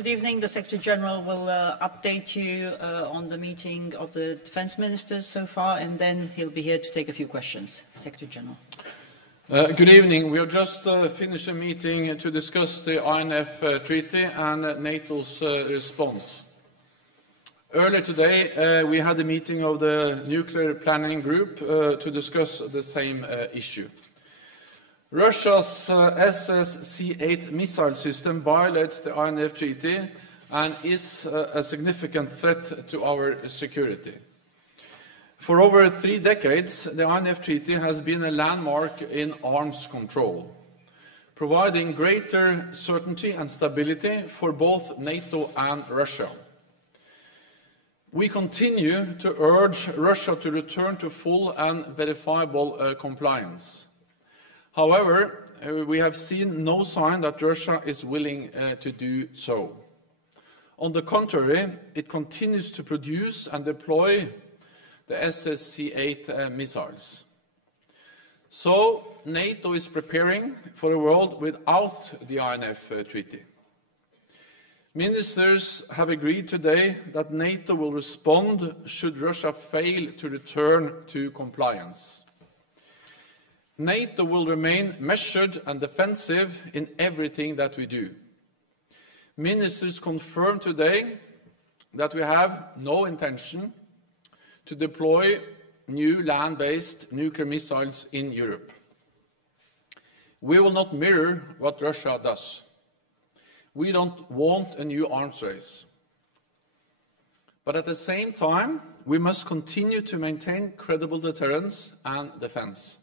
Good evening. The Secretary General will update you on the meeting of the Defence Ministers so far, and then he'll be here to take a few questions. Secretary General. Good evening. We have just finished a meeting to discuss the INF treaty and NATO's response. Earlier today, we had a meeting of the Nuclear Planning Group to discuss the same issue. Russia's SS-C-8 missile system violates the INF treaty and is a significant threat to our security. For over 3 decades, the INF treaty has been a landmark in arms control, providing greater certainty and stability for both NATO and Russia. We continue to urge Russia to return to full and verifiable compliance. However, we have seen no sign that Russia is willing to do so. On the contrary, it continues to produce and deploy the SS-C-8 missiles. So, NATO is preparing for a world without the INF treaty. Ministers have agreed today that NATO will respond should Russia fail to return to compliance. NATO will remain measured and defensive in everything that we do. Ministers confirmed today that we have no intention to deploy new land-based nuclear missiles in Europe. We will not mirror what Russia does. We don't want a new arms race. But at the same time, we must continue to maintain credible deterrence and defense.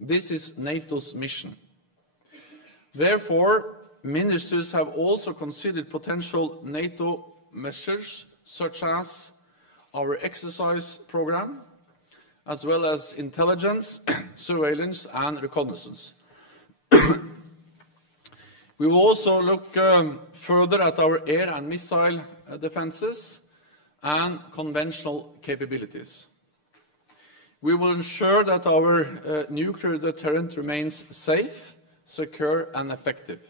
This is NATO's mission. Therefore, ministers have also considered potential NATO measures such as our exercise program, as well as intelligence, surveillance and reconnaissance. We will also look further at our air and missile defenses and conventional capabilities. We will ensure that our nuclear deterrent remains safe, secure and effective.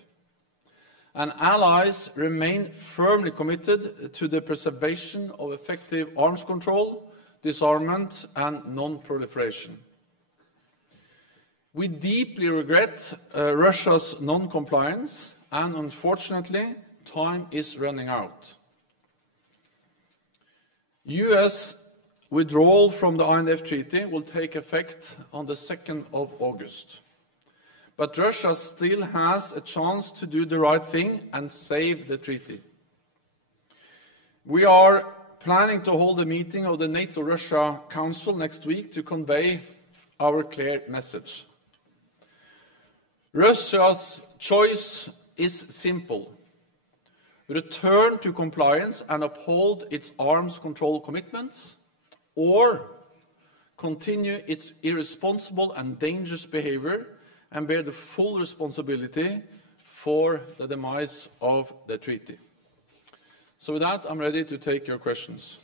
And allies remain firmly committed to the preservation of effective arms control, disarmament and non-proliferation. We deeply regret Russia's non-compliance, and unfortunately, time is running out. US withdrawal from the INF treaty will take effect on the 2nd of August. But Russia still has a chance to do the right thing and save the treaty. We are planning to hold a meeting of the NATO-Russia Council next week to convey our clear message. Russia's choice is simple: return to compliance and uphold its arms control commitments, or continue its irresponsible and dangerous behavior and bear the full responsibility for the demise of the treaty. So with that, I'm ready to take your questions.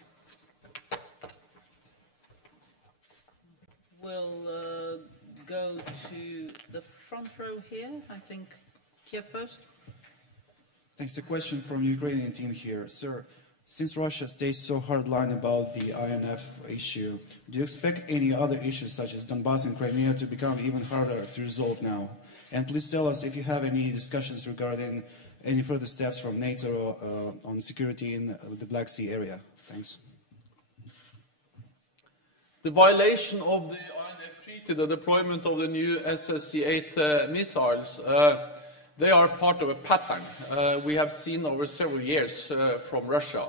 We'll go to the front row here. I think Kiev first. Thanks. A question from the Ukrainian team here. Sir, since Russia stays so hardline about the INF issue, do you expect any other issues such as Donbass and Crimea to become even harder to resolve now? And please tell us if you have any discussions regarding any further steps from NATO on security in the Black Sea area. Thanks. The violation of the INF treaty, the deployment of the new SS-C-8 missiles, they are part of a pattern we have seen over several years from Russia.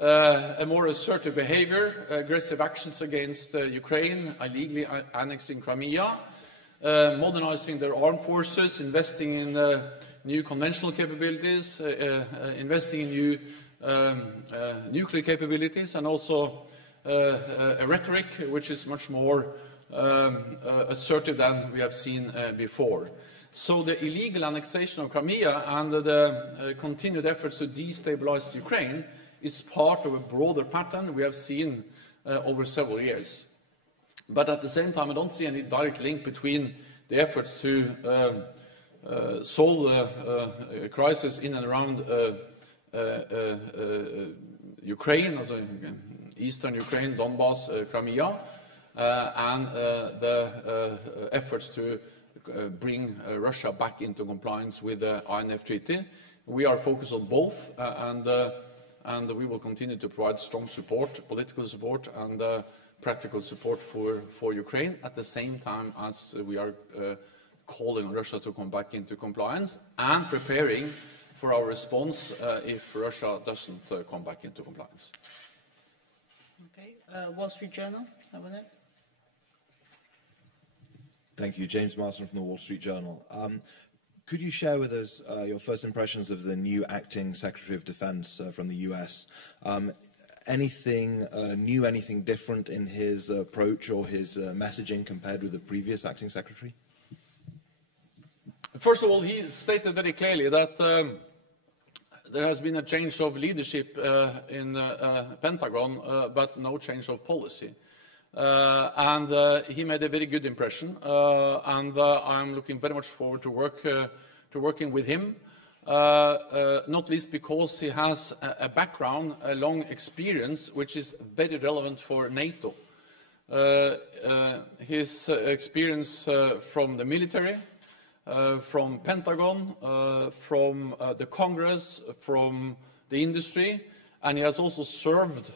A more assertive behavior, aggressive actions against Ukraine, illegally annexing Crimea, modernizing their armed forces, investing in new conventional capabilities, investing in new nuclear capabilities, and also a rhetoric which is much more assertive than we have seen before. So the illegal annexation of Crimea and the continued efforts to destabilize Ukraine is part of a broader pattern we have seen over several years. But at the same time, I don't see any direct link between the efforts to solve the crisis in and around Ukraine, also eastern Ukraine, Donbass, Crimea, and the efforts to bring Russia back into compliance with the INF Treaty. We are focused on both, and we will continue to provide strong support, political support, and practical support for Ukraine at the same time as we are calling on Russia to come back into compliance and preparing for our response if Russia doesn't come back into compliance. Okay, Wall Street Journal, over there. Thank you. James Marston from the Wall Street Journal. Could you share with us your first impressions of the new acting Secretary of Defense from the US? Anything new, anything different in his approach or his messaging compared with the previous acting Secretary? First of all, he stated very clearly that there has been a change of leadership in the Pentagon, but no change of policy. And he made a very good impression, and I'm looking very much forward to working with him, not least because he has a background, a long experience, which is very relevant for NATO. His experience from the military, from Pentagon, from the Congress, from the industry, and he has also served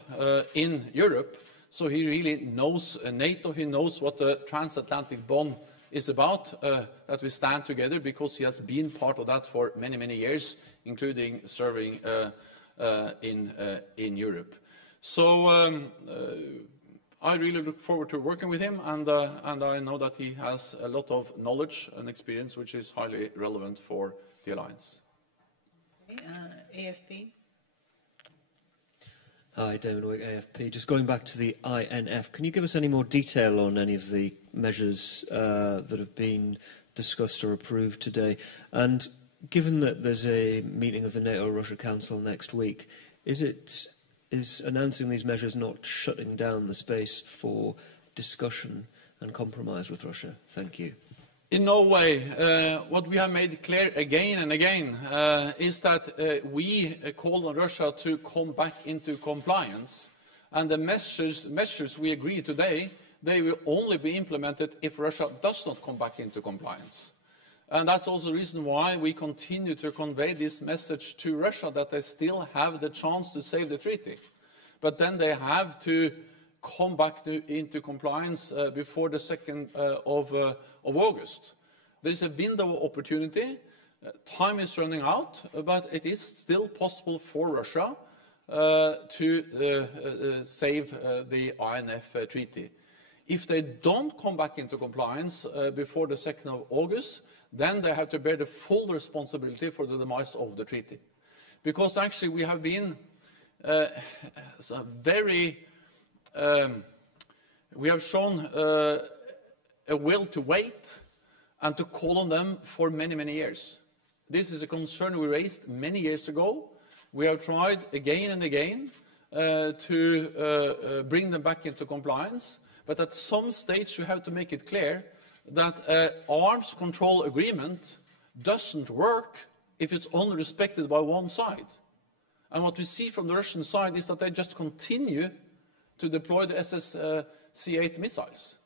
in Europe. So he really knows NATO, he knows what the transatlantic bond is about, that we stand together, because he has been part of that for many, many years, including serving in Europe. So I really look forward to working with him, and I know that he has a lot of knowledge and experience which is highly relevant for the alliance. Okay, AFP. Hi, David Wick, AFP. Just going back to the INF, can you give us any more detail on any of the measures that have been discussed or approved today? And given that there's a meeting of the NATO-Russia Council next week, is announcing these measures not shutting down the space for discussion and compromise with Russia? Thank you. In no way. What we have made clear again and again is that we call on Russia to come back into compliance, and the measures we agree today, they will only be implemented if Russia does not come back into compliance. And that's also the reason why we continue to convey this message to Russia, that they still have the chance to save the treaty. But then they have to come back into compliance before the 2nd of August. There is a window of opportunity. Time is running out, but it is still possible for Russia to save the INF treaty. If they don't come back into compliance before the 2nd of August, then they have to bear the full responsibility for the demise of the treaty. Because actually we have been we have shown a will to wait and to call on them for many, many years. This is a concern we raised many years ago. We have tried again and again to bring them back into compliance, but at some stage we have to make it clear that an arms control agreement doesn't work if it's only respected by one side. And what we see from the Russian side is that they just continue to deploy the SS-C-8 missiles.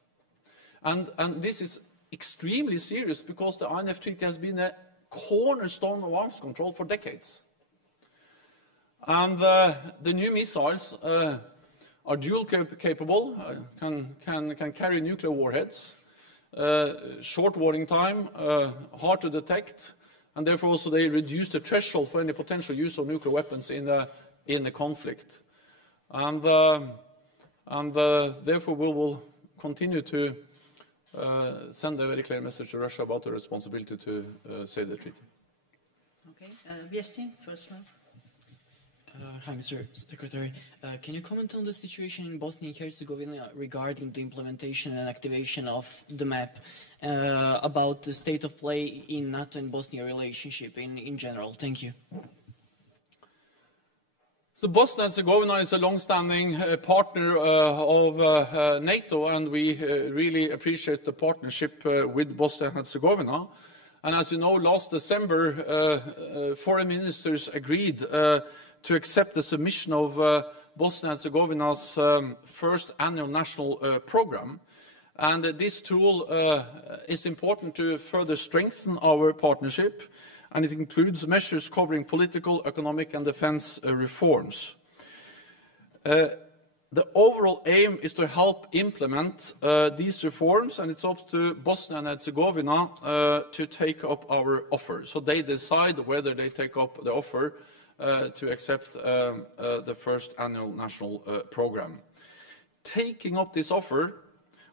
And this is extremely serious, because the INF Treaty has been a cornerstone of arms control for decades. And the new missiles are dual capable, can carry nuclear warheads, short warning time, hard to detect, and therefore also they reduce the threshold for any potential use of nuclear weapons in a conflict. And therefore we will continue to send a very clear message to Russia about the responsibility to save the treaty. Okay, Viestin, first one. Hi, Mr. Secretary. Can you comment on the situation in Bosnia and Herzegovina regarding the implementation and activation of the map, about the state of play in NATO and Bosnia relationship in general? Thank you. So Bosnia and Herzegovina is a long-standing partner of NATO, and we really appreciate the partnership with Bosnia and Herzegovina. And as you know, last December, foreign ministers agreed to accept the submission of Bosnia and Herzegovina's first annual national program. And this tool is important to further strengthen our partnership, and it includes measures covering political, economic and defense reforms. The overall aim is to help implement these reforms, and it's up to Bosnia and Herzegovina to take up our offer. So they decide whether they take up the offer to accept the first annual national program. Taking up this offer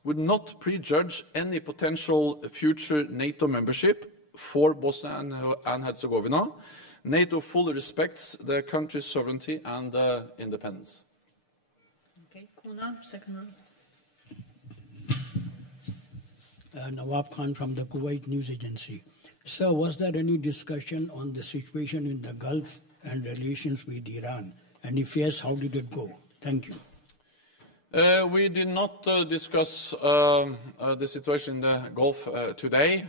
would not prejudge any potential future NATO membership for Bosnia and Herzegovina. NATO fully respects the country's sovereignty and independence. Okay, Kuna, second row. Nawab Khan from the Kuwait News Agency. Sir, was there any discussion on the situation in the Gulf and relations with Iran? And if yes, how did it go? Thank you. We did not discuss the situation in the Gulf today,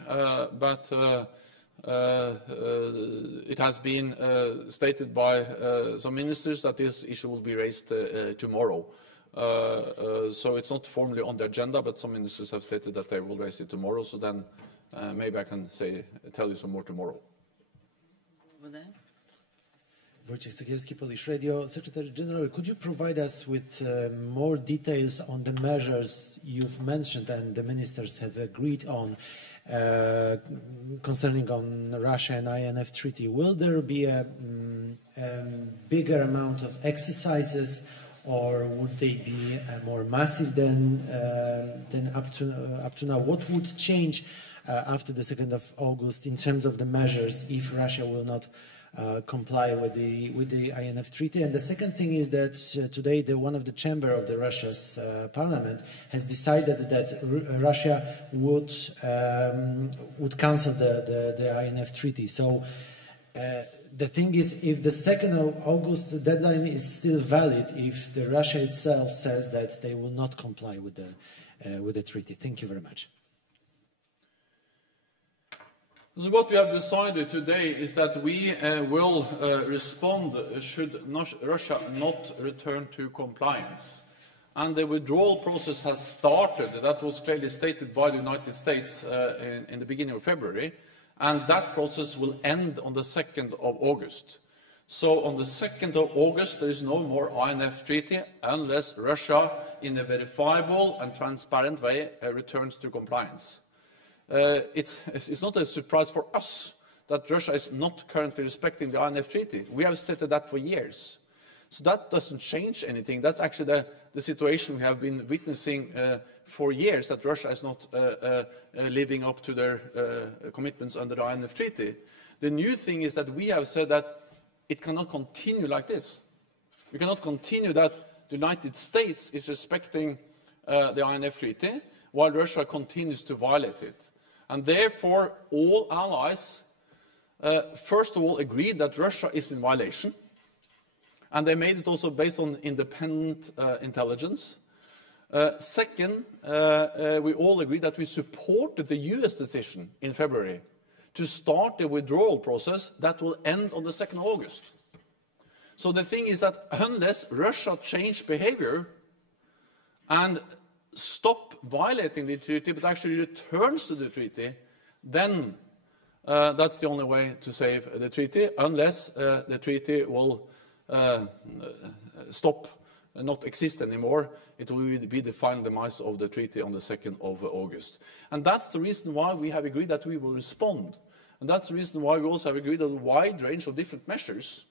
but it has been stated by some ministers that this issue will be raised tomorrow. So it's not formally on the agenda, but some ministers have stated that they will raise it tomorrow. So then maybe I can tell you some more tomorrow. Over there. Wojciech Sekielski, Polish Radio. Secretary General, could you provide us with more details on the measures you've mentioned and the ministers have agreed on concerning on Russia and INF Treaty? Will there be a bigger amount of exercises, or would they be more massive than up to now? What would change after the 2nd of August in terms of the measures if Russia will not comply with the INF Treaty? And the second thing is that today one of the chamber of the Russia's parliament has decided that Russia would cancel the INF Treaty. So the thing is, if the 2nd of August deadline is still valid, if the Russia itself says that they will not comply with the treaty. Thank you very much. So what we have decided today is that we will respond should Russia not return to compliance. And the withdrawal process has started. That was clearly stated by the United States in the beginning of February. And that process will end on the 2nd of August. So on the 2nd of August, there is no more INF treaty unless Russia, in a verifiable and transparent way, returns to compliance. It's not a surprise for us that Russia is not currently respecting the INF Treaty. We have stated that for years. So that doesn't change anything. That's actually the situation we have been witnessing for years, that Russia is not living up to their commitments under the INF Treaty. The new thing is that we have said that it cannot continue like this. We cannot continue that the United States is respecting the INF Treaty while Russia continues to violate it. And therefore, all allies, first of all, agreed that Russia is in violation. And they made it also based on independent intelligence. Second, we all agreed that we supported the US decision in February to start the withdrawal process that will end on the 2nd of August. So the thing is that unless Russia changes behavior and stop violating the treaty, but actually returns to the treaty, then that's the only way to save the treaty, unless the treaty will stop and not exist anymore. It will be the final demise of the treaty on the 2nd of August. And that's the reason why we have agreed that we will respond. And that's the reason why we also have agreed on a wide range of different measures.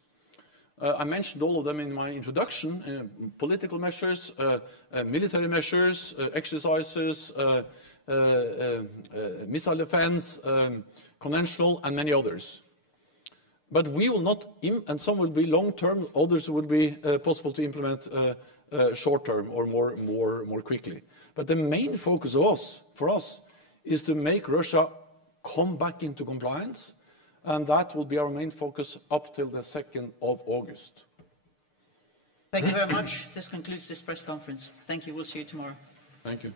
I mentioned all of them in my introduction, political measures, military measures, exercises, missile defense, conventional, and many others. But we will not, and some will be long-term, others will be possible to implement short-term or more quickly. But the main focus for us is to make Russia come back into compliance, and that will be our main focus up till the 2nd of August. Thank you very much. This concludes this press conference. Thank you. We'll see you tomorrow. Thank you.